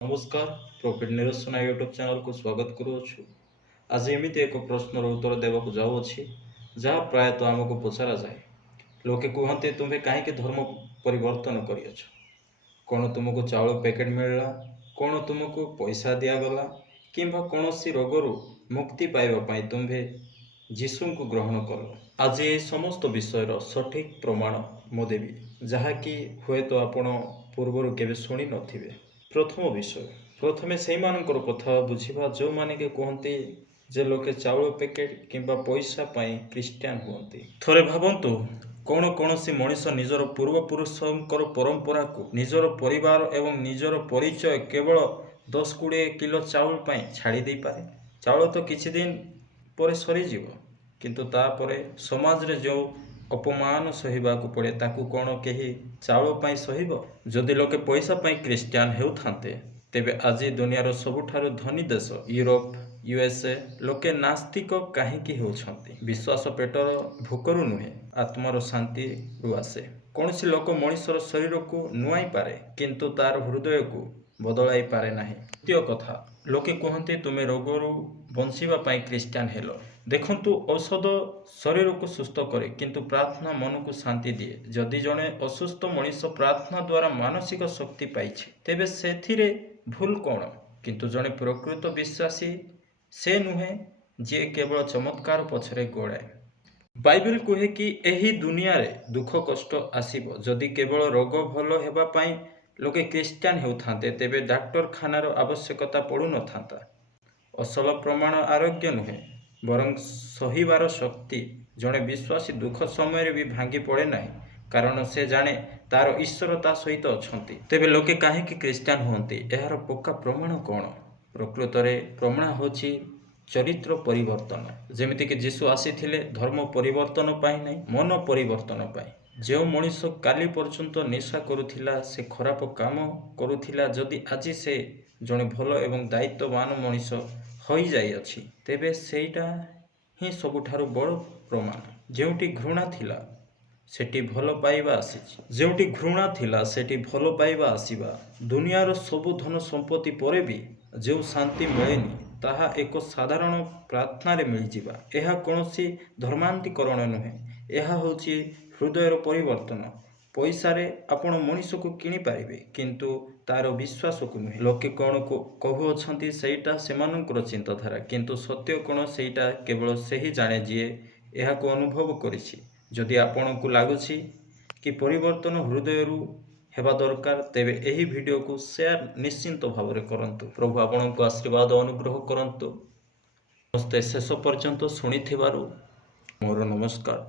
नमस्कार profit निरसना YouTube channel को स्वागत करुछु। आज एमती एक प्रश्नर उत्तर देवाक जाऊँगी जहाँ प्रायतः आमको पचरा जाए। लोके कहते तुम्हें कहीं धर्म परिवर्तन करियछ, कौन तुमको चाउल पैकेट मिलला, कौन तुमको पैसा दिगला कि कौन रोगर मुक्ति पाइबापी तुम्हें जीशु को ग्रहण कल। आज ये समस्त विषयर सठिक प्रमाण मु देवी जहाँकि हुए तो आपण पूर्वर केवे शुणी नथिबे। प्रथम विषय प्रथमे से मानकर कथा बुझा जो माने के कहते जे लोके चाउल पैकेट किंबा पैसा पाई क्रिस्टियान हुअन्ति। थरे भावन्तु कौन कौन सी मनीष निजर पूर्वपुरुषंकर परंपरा को निजर परिवार एवं निजर परिचय केवल 10-20 किलो चाउल पाई छाड़ी दे पारे। चाउल तो किछि दिन पर सरीजीव किंतु तापरे समाज रे जो अपमान सहिबाकू पड़े ताकू कौन कहीं चाउल पाई सहिब। जदि लोके पैसा पाई क्रिस्टियान हेउथान्ते तेबे आज दुनियार सबुठारु धनी देश यूरोप यूएसए लोके नास्तिक काहींकी हेउछन्ति। विश्वास पेटर भोकरु नुहे आत्मार शांति रु आसे। कौनसी लोक मनीषर शरीर को नुआई पारे किंतु तार हृदय को बदलाई पारे नाही। द्वितीय कथा लोके कहते तुम्हें रोगरू बंचिबा पाई क्रिस्टियान हेलो। देखंतु औषध शरीर को सुस्थ करे किंतु प्रार्थना मन को शांति दिए। जदि जड़े असुस्थ मनीष प्रार्थना द्वारा मानसिक शक्ति पाइछे तेबे सेथिरे भूल कौन। किंतु जड़े प्रकृत विश्वासी से नुहे जे केवल चमत्कार पछरे गोड़ाए। बाइबल कहे कि एही दुनिया रे दुख कष्ट आसीबो। जदि केवल रोग भल हेबा पाई लोके क्रिस्टियान हेउथान्ते तेबे डाक्तरखानार आवश्यकता पड़ू न थांता। असल प्रमाण आरोग्य नुहे बरं सहिबार शक्ति। जड़े विश्वासी दुख समय भी भांगी पड़े नहीं कारण से जाने तार ईश्वर ता सहित अछंती। तेबे लोके काहेकि क्रिस्टियान हुअन्ति एहार पक्का प्रमाण कौन। प्रकृत में प्रमाण होछि चरित्र परिवर्तन। जेमिति कि जीशु आसीथिले धर्म परिवर्तन पाई नहीं मन परिवर्तन पाई। जो मनीष काली पर्यंत निशा करुथिला से खराब काम करुथिला जदि आज से जड़े भल एवं दायित्ववान मनीष हो जाई अछि तेबे सेटा ही सबुठारु बड़ प्रमाण। जेउटी घृणा थिला सेठी भल पाइबा आसीछि। जेउटी घृणा थिला सेठी भल पाइबा आसीबा। दुनियार सबु धन संपत्ति परे भी जो शांति मिलेनी ताहा एक साधारण प्रार्थना रे मिल जिबा। एहा कोनोसी धर्मांतीकरण नुहे, एहा होछि हृदयर परिवर्तन। पैसा रे आपण मनीष को किनी पारिबे किंतु तार विश्वास को नुहे। लोके कौन को कहु अछंती सेटा सेमानंकर चिंताधारा किंतु सत्य कौन सेटा केवल सेही जाने जिए एहा को अनुभव करिछि। जदि आपण को लागुछि कि परिवर्तन हृदय रु हेबा दरकार तेबे एही वीडियो को शेयर निश्चिंत भावरे करंतु। प्रभु आपण को आशीर्वाद अनुग्रह करंतु। समस्ते शेष पर्यंत शुणिथिबारु मोर नमस्कार।